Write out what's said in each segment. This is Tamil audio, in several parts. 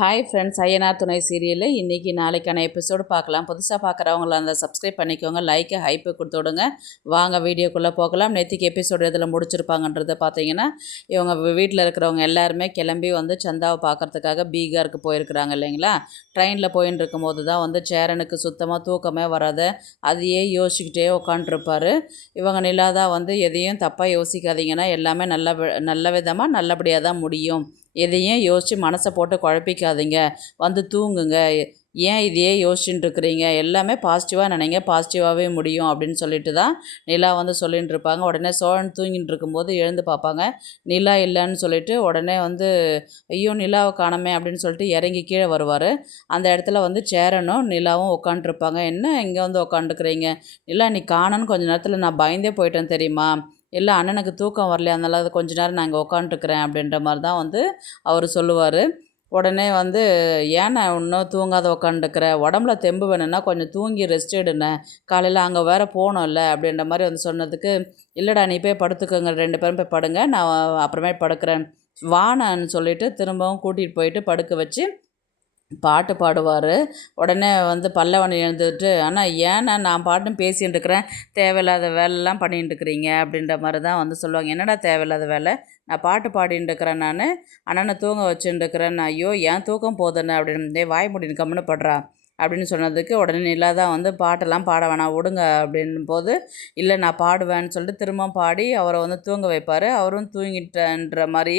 ஹாய் ஃப்ரெண்ட்ஸ், ஐயனார் துணை சீரியலில் இன்றைக்கி நாளைக்கான எபிசோடு பார்க்கலாம். புதுசாக பார்க்குறவங்கள அந்த சப்ஸ்கிரைப் பண்ணிக்கோங்க, லைக்கு ஹைப்பு கொடுத்து விடுங்க. வாங்க வீடியோக்குள்ளே போகலாம். நேற்றுக்கு எபிசோடு இதில் முடிச்சிருப்பாங்கன்றதை பார்த்தீங்கன்னா, இவங்க வீட்டில் இருக்கிறவங்க எல்லாருமே கிளம்பி வந்து சந்தாவை பார்க்குறதுக்காக பீகாருக்கு போயிருக்கிறாங்க இல்லைங்களா. ட்ரெயினில் போயின்னு இருக்கும்போது தான் வந்து சேரனுக்கு சுத்தமாக தூக்கமே வராது. அதையே யோசிச்சுக்கிட்டே உட்காண்ட்ருப்பார். இவங்க நிலா தான் வந்து எதையும் தப்பாக யோசிக்காதீங்கன்னா எல்லாமே நல்ல விதமாக நல்லபடியாக தான் முடியும். எதையும் யோசித்து மனசை போட்டு குழப்பிக்காதீங்க, வந்து தூங்குங்க, ஏன் இதையே யோசிச்சுட்டு இருக்கிறீங்க, எல்லாமே பாசிட்டிவாக நினைங்க, பாசிட்டிவாகவே முடியும் அப்படின்னு சொல்லிட்டு தான் நிலா வந்து சொல்லிகிட்டு இருப்பாங்க. உடனே சோழன் தூங்கிட்டு இருக்கும்போது எழுந்து பார்ப்பாங்க, நிலா இல்லைன்னு சொல்லிட்டு உடனே வந்து ஐயோ நிலாவை காணமே அப்படின்னு சொல்லிட்டு இறங்கி கீழே வருவார். அந்த இடத்துல வந்து சேரனும் நிலாவும் உட்காண்ட்ருப்பாங்க. என்ன இங்கே வந்து உட்காந்துக்கிறீங்க, நிலா நீ காணன்னு கொஞ்சம் நேரத்தில் நான் பயந்தே போயிட்டேன் தெரியுமா, இல்லை அண்ணனுக்கு தூக்கம் வரலையா, அதனால அது கொஞ்ச நேரம் நான் இங்கே உட்காந்துட்டுருக்குறேன் அப்படின்ற மாதிரி தான் வந்து அவர் சொல்லுவார். உடனே வந்து ஏன் நான் இன்னும் தூங்காத உட்காந்துருக்குற, உடம்புல தெம்பு வேணும்னா கொஞ்சம் தூங்கி ரெஸ்ட் எடுனேன், காலையில் அங்கே வேறு போகணும்ல அப்படின்ற மாதிரி வந்து சொன்னதுக்கு, இல்லைடா நீ போய் படுத்துக்கோங்க, 2 பேரும் போய் படுங்க, நான் அப்புறமே படுக்கிறேன் வானான்னு சொல்லிட்டு திரும்பவும் கூட்டிகிட்டு போயிட்டு படுக்க வச்சு பாட்டு பாடுவார். உடனே வந்து பல்லவன் எழுந்துட்டு, ஆனால் ஏன்னா நான் பாட்டும் பேசிகிட்டு இருக்கிறேன், தேவையில்லாத வேலைலாம் பண்ணிகிட்டு இருக்கிறீங்க அப்படின்ற மாதிரி தான் வந்து சொல்லுவாங்க. என்னடா தேவையில்லாத வேலை, நான் பாட்டு பாடின்னு இருக்கிறேன், நான் அண்ணனை தூங்க வச்சுட்டு இருக்கிறேன், ஐயோ ஏன் தூக்கம் போதுன்னு அப்படின்னு வாய் முடின்னு கம்முன்னு படுறா அப்படின்னு சொன்னதுக்கு உடனே நிலா தான் வந்து பாட்டெல்லாம் பாட வேணாம் விடுங்க அப்படின் போது, இல்லை நான் பாடுவேன்னு சொல்லிட்டு திரும்ப பாடி அவரை வந்து தூங்க வைப்பார். அவரும் தூங்கிட்டன்ற மாதிரி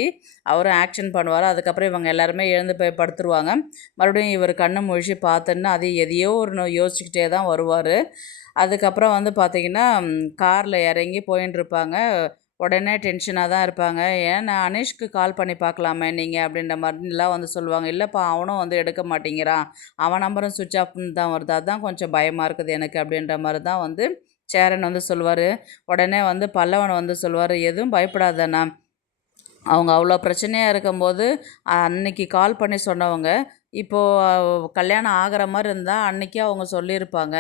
அவரும் ஆக்ஷன் பண்ணுவார். அதுக்கப்புறம் இவங்க எல்லாருமே எழுந்து போய் படுத்துருவாங்க. மறுபடியும் இவர் கண்ணை முழிச்சு பார்த்துன்னு அது எதையோ ஒரு யோசிச்சுக்கிட்டே தான் வருவார். அதுக்கப்புறம் வந்து பார்த்திங்கன்னா காரில் இறங்கி போயின்னு இருப்பாங்க. உடனே டென்ஷனாக தான் இருப்பாங்க. ஏன் நான் அனீஷ்க்கு கால் பண்ணி பார்க்கலாமே நீங்கள் அப்படின்ற மாதிரிலாம் வந்து சொல்லுவாங்க. இல்லைப்பா அவனும் வந்து எடுக்க மாட்டேங்கிறான், அவன் நம்பரும் சுவிட்ச் ஆஃப்னு தான் வருது, அதுதான் கொஞ்சம் பயமாக இருக்குது எனக்கு அப்படின்ற மாதிரி தான் வந்து சேரன் வந்து சொல்லுவார். உடனே வந்து பல்லவன் வந்து சொல்லுவார், எதுவும் பயப்படாதண்ணா, அவங்க அவ்வளோ பிரச்சனையாக இருக்கும்போது அன்னைக்கு கால் பண்ணி சொன்னவங்க இப்போது கல்யாணம் ஆகிற மாதிரி இருந்தால் அன்றைக்கே அவங்க சொல்லியிருப்பாங்க.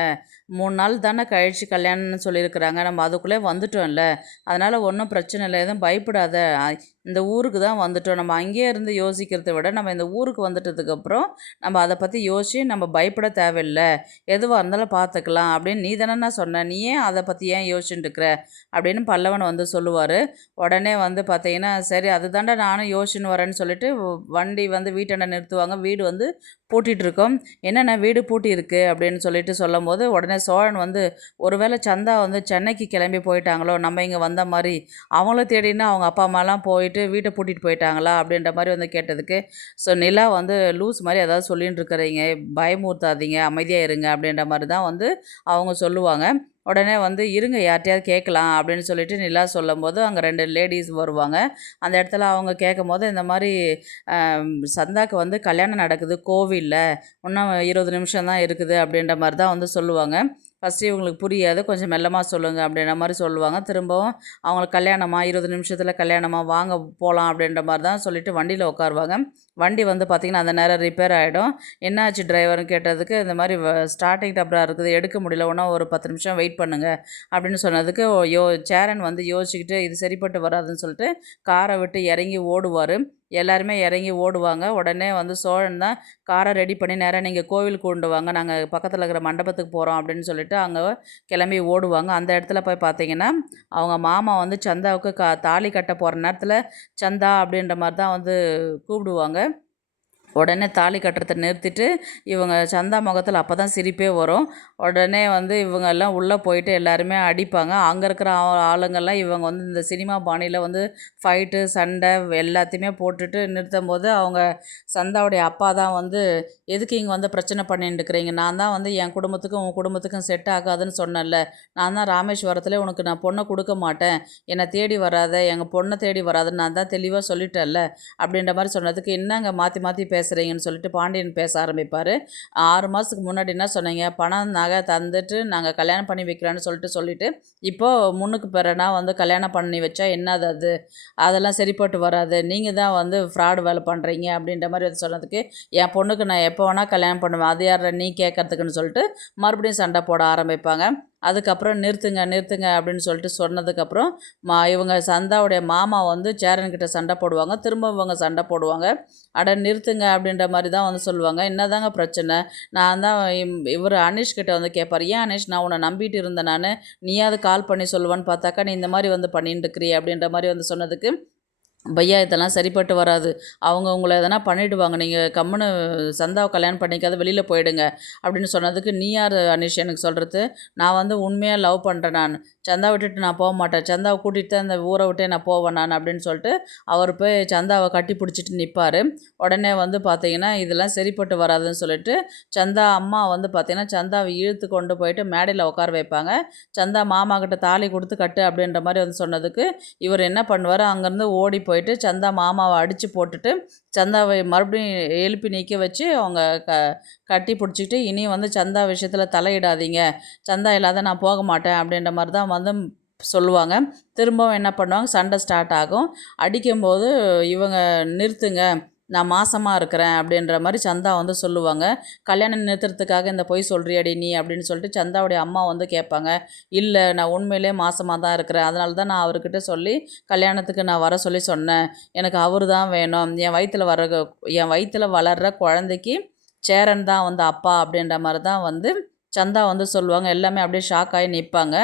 3 நாள் தானே கழித்து கல்யாணம்னு சொல்லியிருக்கிறாங்க, நம்ம அதுக்குள்ளே வந்துட்டோம்ல, அதனால் ஒன்றும் பிரச்சனை இல்லை, எதுவும் பயப்படாத, இந்த ஊருக்கு தான் வந்துட்டோம், நம்ம அங்கேயே இருந்து யோசிக்கிறத விட நம்ம இந்த ஊருக்கு வந்துட்டதுக்கப்புறம் நம்ம அதை பற்றி யோசித்து நம்ம பயப்பட தேவையில்லை, எதுவாக இருந்தாலும் பார்த்துக்கலாம் அப்படின்னு நீ தானே சொன்ன, நீ ஏன் அதை பற்றி ஏன் யோசிச்சுட்டு இருக்கிற அப்படின்னு பல்லவன் வந்து சொல்லுவார். உடனே வந்து பார்த்தீங்கன்னா சரி அதுதாண்டா நானும் யோசிச்சுன்னு வரேன்னு சொல்லிட்டு வண்டி வந்து வீட்டாண்ட நிறுத்துவாங்க. வீடு வந்து பூட்டிகிட்ருக்கோம். என்னென்ன வீடு பூட்டி இருக்குது அப்படின்னு சொல்லிட்டு சொல்லும் போது உடனே சோழன் வந்து ஒருவேளை சந்தா வந்து சென்னைக்கு கிளம்பி போயிட்டாங்களோ, நம்ம இங்கே வந்த மாதிரி அவங்கள தேடினா அவங்க அப்பா அம்மாலாம் போயிட்டு வீட்டை பூட்டிகிட்டு போயிட்டாங்களா அப்படின்ற மாதிரி வந்து கேட்டதுக்கு, ஸோ நிலா வந்து லூஸ் மாதிரி ஏதாவது சொல்லின்னு இருக்கிறீங்க, பயமுறுத்தாதீங்க, அமைதியாக இருங்க அப்படின்ற மாதிரி தான் வந்து அவங்க சொல்லுவாங்க. உடனே வந்து இருங்க யார்கிட்டையாவது கேட்கலாம் அப்படின்னு சொல்லிட்டு நிலா சொல்லும்போது அங்கே 2 லேடீஸ் வருவாங்க. அந்த இடத்துல அவங்க கேட்கும்போது இந்த மாதிரி சந்தாக்கு வந்து கல்யாணம் நடக்குது கோவிலில், இன்னும் 20 நிமிஷம் தான் இருக்குது அப்படின்ற மாதிரி தான் வந்து சொல்லுவாங்க. ஃபஸ்ட்டு இவங்களுக்கு புரியாது, கொஞ்சம் மெல்லமாக சொல்லுங்கள் அப்படின்ற மாதிரி சொல்லுவாங்க. திரும்பவும் அவங்களுக்கு கல்யாணமா 20 நிமிஷத்தில் கல்யாணமா வாங்க போகலாம் அப்படின்ற மாதிரி தான் சொல்லிவிட்டு வண்டியில் உட்காருவாங்க. வண்டி வந்து பார்த்திங்கன்னா அந்த நேரம் ரிப்பேர் ஆகிடும். என்னாச்சு டிரைவர்னு கேட்டதுக்கு இந்த மாதிரி ஸ்டார்டிங் டப்ராக இருக்குது, எடுக்க முடியல, இன்னும் ஒரு 10 நிமிஷம் வெயிட் பண்ணுங்கள் அப்படின்னு சொன்னதுக்கு சேரன் வந்து யோசிச்சுக்கிட்டு இது சரிப்பட்டு வராதுன்னு சொல்லிட்டு காரை விட்டு இறங்கி ஓடுவார். எல்லாருமே இறங்கி ஓடுவாங்க. உடனே வந்து சோழன் தான் காரை ரெடி பண்ணி நேராக நீங்கள் கோவிலுக்கு கொண்டு வாங்க, நாங்கள் பக்கத்தில் இருக்கிற மண்டபத்துக்கு போகிறோம் அப்படின்னு சொல்லிட்டு அங்கே கிளம்பி ஓடுவாங்க. அந்த இடத்துல போய் பார்த்தீங்கன்னா அவங்க மாமா வந்து சந்தாவுக்கு தாலி கட்ட போகிற நேரத்தில் சந்தா அப்படின்ற மாதிரி தான் வந்து கூப்பிடுவாங்க. உடனே தாலி கட்டுறதை நிறுத்திட்டு இவங்க சந்தா முகத்தில் அப்போ தான் சிரிப்பே வரும். உடனே வந்து இவங்க எல்லாம் உள்ளே போயிட்டு எல்லாருமே அடிப்பாங்க. அங்கே இருக்கிற ஆளுங்கள்லாம் இவங்க வந்து இந்த சினிமா பாணியில் வந்து ஃபைட்டு சண்டை எல்லாத்தையுமே போட்டுட்டு நிறுத்தும் போது அவங்க சந்தாவுடைய அப்பா தான் வந்து எதுக்கு இங்கே வந்து பிரச்சனை பண்ணிட்டு இருக்கிறீங்க, நான் தான் வந்து என் குடும்பத்துக்கும் உன் குடும்பத்துக்கும் செட் ஆகாதுன்னு சொன்னேன்ல, நான் தான் ராமேஸ்வரத்தில் உனக்கு நான் பொண்ணை கொடுக்க மாட்டேன், என்னை தேடி வராத, எங்கள் பொண்ணை தேடி வராதுன்னு நான் தான் தெளிவாக சொல்லிட்டேன்ல அப்படின்ற மாதிரி சொன்னதுக்கு, என்னங்க மாற்றி மாற்றி பேசுகிறீங்கன்னு சொல்லிட்டு பாண்டியன் பேச ஆரம்பிப்பார். 6 மாதத்துக்கு முன்னாடி என்ன சொன்னீங்க, பணம் நகை தந்துட்டு நாங்கள் கல்யாணம் பண்ணி வைக்கிறேன்னு சொல்லிட்டு இப்போது முன்னுக்கு பிறனா வந்து கல்யாணம் பண்ணி வச்சா என்னது அது, அதெல்லாம் சரிப்பட்டு வராது, நீங்கள் தான் வந்து ஃப்ராடு வேலை பண்ணுறீங்க அப்படின்ற மாதிரி வந்து சொன்னதுக்கு, என் பொண்ணுக்கு நான் எப்போ வேணால் கல்யாணம் பண்ணுவேன், அது யார் நீ கேட்கறதுக்குன்னு சொல்லிட்டு மறுபடியும் சண்டை போட ஆரம்பிப்பாங்க. அதுக்கப்புறம் நிறுத்துங்க நிறுத்துங்க அப்படின்னு சொல்லிட்டு சொன்னதுக்கப்புறம் இவங்க சந்தாவுடைய மாமா வந்து சேரன்கிட்ட சண்டை போடுவாங்க. திரும்ப இவங்க சண்டை போடுவாங்க. அட நிறுத்துங்க அப்படின்ற மாதிரி தான் வந்து சொல்லுவாங்க. என்னதாங்க பிரச்சனை? நான் தான் இவர் அனீஷ் கிட்ட வந்து கேட்பார், ஏன் அனீஷ் நான் உன்னை நம்பிட்டு இருந்தேன், நீயாவது கால் பண்ணி சொல்லுவான்னு பார்த்தாக்கா நீ இந்த மாதிரி வந்து பண்ணிட்டு இருக்கிறீ அப்படின்ற மாதிரி வந்து சொன்னதுக்கு, பையா இதெல்லாம் சரிப்பட்டு வராது, அவங்க உங்களை எதனா பண்ணிவிடுவாங்க, நீங்கள் கம்முன்னு சந்தாவை கல்யாணம் பண்ணிக்காத வெளியில் போயிடுங்க அப்படின்னு சொன்னதுக்கு, நீ யார் அனீஷ் எனக்கு சொல்கிறது? நான் வந்து உண்மையாக லவ் பண்ணுறேன், நான் சந்தா விட்டுட்டு நான் போக மாட்டேன், சந்தாவை கூட்டிகிட்டு தான் இந்த ஊரை விட்டே நான் போவேன் நான் அப்படின்னு சொல்லிட்டு அவர் போய் சந்தாவை கட்டி பிடிச்சிட்டு நிற்பார். உடனே வந்து பார்த்தீங்கன்னா இதெல்லாம் சரிப்பட்டு வராதுன்னு சொல்லிட்டு சந்தா அம்மா வந்து பார்த்தீங்கன்னா சந்தாவை இழுத்து கொண்டு போயிட்டு மேடையில் உட்கார வைப்பாங்க. சந்தா மாமா கிட்ட தாலி கொடுத்து கட்டு அப்படின்ற மாதிரி வந்து சொன்னதுக்கு இவர் என்ன பண்ணுவார், அங்கேருந்து ஓடி போயிட்டு சந்தா மாமாவை அடித்து போட்டுட்டு சந்தாவை மறுபடியும் எழுப்பி நிற்க வச்சு அவங்க கட்டி பிடிச்சிக்கிட்டு, இனி வந்து சந்தா விஷயத்தில் தலையிடாதீங்க, சந்தா இல்லாத நான் போக மாட்டேன் அப்படின்ற மாதிரி தான் வந்து சொல்லுவாங்க. திரும்பவும் என்ன பண்ணுவாங்க, சண்டை ஸ்டார்ட் ஆகும். அடிக்கும்போது இவங்க நிறுத்துங்க, நான் மாசமாக இருக்கிறேன் அப்படின்ற மாதிரி சந்தா வந்து சொல்லுவாங்க. கல்யாணம் நிறுத்துறதுக்காக இந்த பொய் சொல்கிறியாடி நீ அப்படின்னு சொல்லிட்டு சந்தாவுடைய அம்மா வந்து கேட்பாங்க. இல்லை நான் உண்மையிலே மாசமாக தான் இருக்கிறேன், அதனால தான் நான் அவர்கிட்ட சொல்லி கல்யாணத்துக்கு நான் வர சொல்லி சொன்னேன், எனக்கு அவர் தான் வேணும், என் வயிற்றில் வளர்கிற குழந்தைக்கு சேரன் தான் வந்து அப்பா அப்படின்ற மாதிரி தான் வந்து சந்தா வந்து சொல்லுவாங்க. எல்லாமே அப்படியே ஷாக் ஆகி நிற்பாங்க.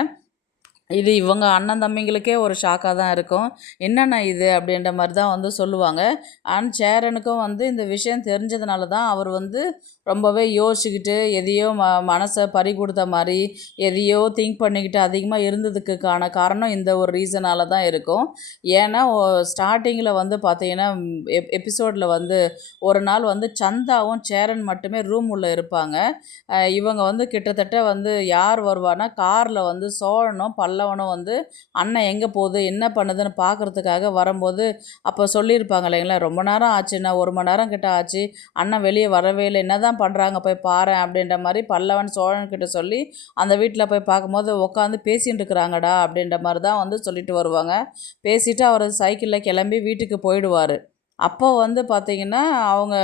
இது இவங்க அண்ணன் தம்பிங்களுக்கே ஒரு ஷாக்காக தான் இருக்கும். என்னென்ன இது அப்படின்ற மாதிரி தான் வந்து சொல்லுவாங்க. ஆனால் சேரனுக்கும் வந்து இந்த விஷயம் தெரிஞ்சதுனால தான் அவர் வந்து ரொம்பவே யோசிச்சுக்கிட்டு எதையோ மனசை பறி கொடுத்த மாதிரி எதையோ திங்க் பண்ணிக்கிட்டு அதிகமாக இருந்ததுக்கான காரணம் இந்த ஒரு ரீசனால் தான் இருக்கும். ஏன்னா ஸ்டார்டிங்கில் வந்து பார்த்தீங்கன்னா எபிசோடில் வந்து ஒரு நாள் வந்து சந்தாவும் சேரன் மட்டுமே ரூம் உள்ளே இருப்பாங்க. இவங்க வந்து கிட்டத்தட்ட வந்து யார் வருவானா காரில் வந்து சோழனும் பல்லவனும் வந்து அண்ணன் எங்கே போகுது என்ன பண்ணுதுன்னு பார்க்குறதுக்காக வரும்போது அப்போ சொல்லியிருப்பாங்க இல்லைங்களா, ரொம்ப நேரம் ஆச்சுண்ணா, 1 மணி நேரம் கிட்ட ஆச்சு, அண்ணன் வெளியே வரவே இல்லை, என்ன தான் பண்ணுறாங்க போய் பாரேன் அப்படின்ற மாதிரி பல்லவன் சோழன்கிட்ட சொல்லி அந்த வீட்டில் போய் பார்க்கும்போது உட்காந்து பேசிகிட்டு இருக்கிறாங்கடா அப்படின்ற மாதிரி தான் வந்து சொல்லிட்டு வருவாங்க. பேசிவிட்டு அவர் சைக்கிளில் கிளம்பி வீட்டுக்கு போயிடுவார். அப்போ வந்து பார்த்திங்கன்னா அவங்க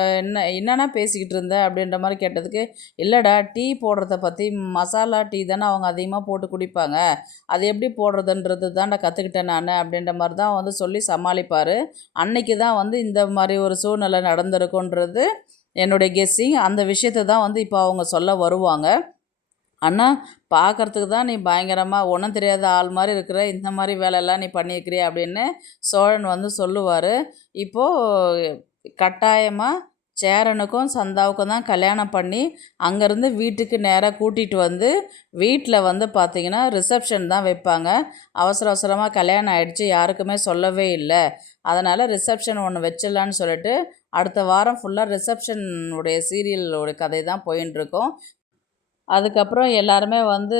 என்னென்னா பேசிக்கிட்டு இருந்த அப்படின்ற மாதிரி கேட்டதுக்கு, இல்லைடா டீ போடுறத பற்றி, மசாலா டீ தானே அவங்க அதிகமாக போட்டு குடிப்பாங்க, அது எப்படி போடுறதுன்றது தான்டா கற்றுக்கிட்டேன் நான் அப்படின்ற மாதிரி தான் வந்து சொல்லி சமாளிப்பார். அன்னைக்கு தான் வந்து இந்த மாதிரி ஒரு சூழ்நிலை நடந்திருக்குன்றது என்னுடைய கெஸ்ஸிங். அந்த விஷயத்தை தான் வந்து இப்போ அவங்க சொல்ல வருவாங்க. அண்ணா பார்க்குறதுக்கு தான் நீ பயங்கரமாக ஒன்றும் தெரியாத ஆள் மாதிரி இருக்கிற, இந்த மாதிரி வேலையெல்லாம் நீ பண்ணியிருக்கிறிய அப்படின்னு சோழன் வந்து சொல்லுவார். இப்போது கட்டாயமாக சேரனுக்கும் சந்தாவுக்கும் தான் கல்யாணம் பண்ணி அங்கேருந்து வீட்டுக்கு நேராக கூட்டிகிட்டு வந்து வீட்டில் வந்து பார்த்திங்கன்னா ரிசப்ஷன் தான் வைப்பாங்க. அவசர அவசரமாக கல்யாணம் ஆகிடுச்சு, யாருக்குமே சொல்லவே இல்லை, அதனால் ரிசப்ஷன் ஒன்று வச்சிடலான்னு சொல்லிட்டு அடுத்த வாரம் ஃபுல்லாக ரிசப்ஷனுடைய சீரியலோடைய கதை தான் போயின்ட்டுருக்கோம். அதுக்கப்புறம் எல்லாருமே வந்து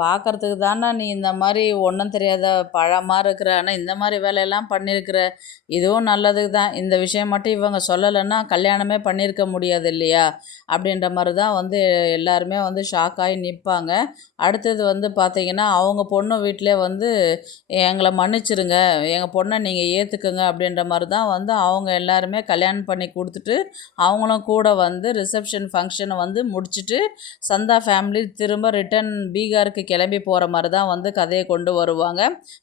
பார்க்கறதுக்கு தானே நீ இந்த மாதிரி ஒன்றும் தெரியாத பழமாக இருக்கிற, ஆனால் இந்த மாதிரி வேலையெல்லாம் பண்ணியிருக்கிற, இதுவும் நல்லதுக்கு தான், இந்த விஷயம் மட்டும் இவங்க சொல்லலைன்னா கல்யாணமே பண்ணியிருக்க முடியாது இல்லையா அப்படின்ற மாதிரி தான் வந்து எல்லாருமே வந்து ஷாக்காகி நிற்பாங்க. அடுத்தது வந்து பார்த்திங்கன்னா அவங்க பொண்ணு வீட்டிலே வந்து எங்களை மன்னிச்சிருங்க, எங்கள் பொண்ணை நீங்கள் ஏற்றுக்குங்க அப்படின்ற மாதிரி தான் வந்து அவங்க எல்லாருமே கல்யாணம் பண்ணி கொடுத்துட்டு அவங்களும் கூட வந்து ரிசப்ஷன் ஃபங்க்ஷனை வந்து முடிச்சுட்டு சந்தா ஃபேமிலி திரும்ப ரிட்டன் பீகாருக்கு கிளம்பி போகிற மாதிரி தான் வந்து கதையை கொண்டு வருவாங்க.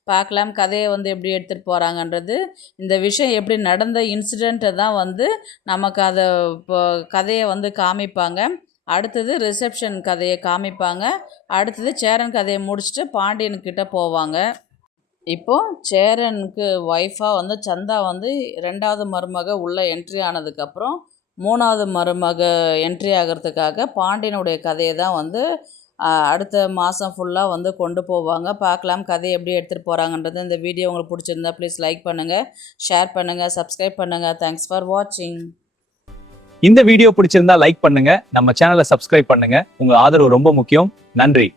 பார்க்கலாம் கதையை வந்து எப்படி எடுத்துகிட்டு போகிறாங்கன்றது. இந்த விஷயம் எப்படி நடந்த இன்சிடெண்ட்டை தான் வந்து நமக்கு அதை இப்போ கதையை வந்து காமிப்பாங்க. அடுத்தது ரிசப்ஷன் கதையை காமிப்பாங்க. அடுத்தது சேரன் கதையை முடிச்சுட்டு பாண்டியன்கிட்ட போவாங்க. இப்போது சேரனுக்கு ஒய்ஃபாக வந்து சந்தா வந்து 2வது மருமக உள்ளே என்ட்ரி ஆனதுக்கப்புறம் 3வது மருமக என்ட்ரி ஆகிறதுக்காக பாண்டியனுடைய கதையை தான் வந்து அடுத்த மாதம் ஃபுல்லாக வந்து கொண்டு போவாங்க. பார்க்கலாம் கதையை எப்படி எடுத்துகிட்டு போகிறாங்கன்றது. இந்த வீடியோ உங்களுக்கு பிடிச்சிருந்தா ப்ளீஸ் லைக் பண்ணுங்கள், ஷேர் பண்ணுங்கள், சப்ஸ்கிரைப் பண்ணுங்கள். தேங்க்ஸ் ஃபார் வாட்சிங். இந்த வீடியோ பிடிச்சிருந்தா லைக் பண்ணுங்க, நம்ம சேனலை சப்ஸ்கிரைப் பண்ணுங்க. உங்க ஆதரவு ரொம்ப முக்கியம். நன்றி.